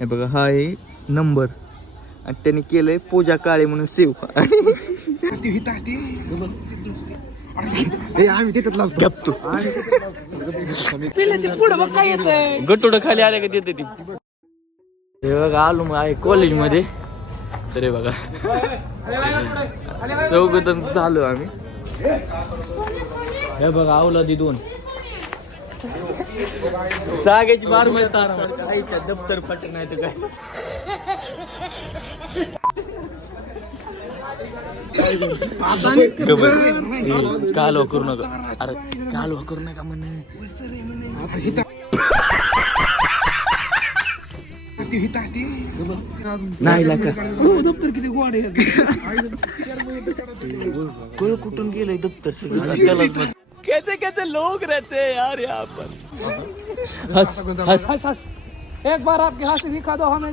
हे बघा हा आहे नंबर आणि त्यांनी केलंय पूजा काळे म्हणून सेव आम्ही तिथं गपतो गटोड खाली आले का देते ती. हे बघा आलो मग आहे कॉलेज मध्ये तर हे बघा चौघजण झालो आम्ही. हे बघा अवलादी 2 साग्याची मार तारा काय दप्तर फट नाही तर काय कालवा करू नका. अरे कालवा करू नका म्हणे नाही लाका दप्तर किती गोड आहे कुठून गेलंय दप्तर. कैसे कैसे लोग रहते हैं यार यहाँ पर. हंस हंस एक बार आपके हाथ से दिखा दो हमें.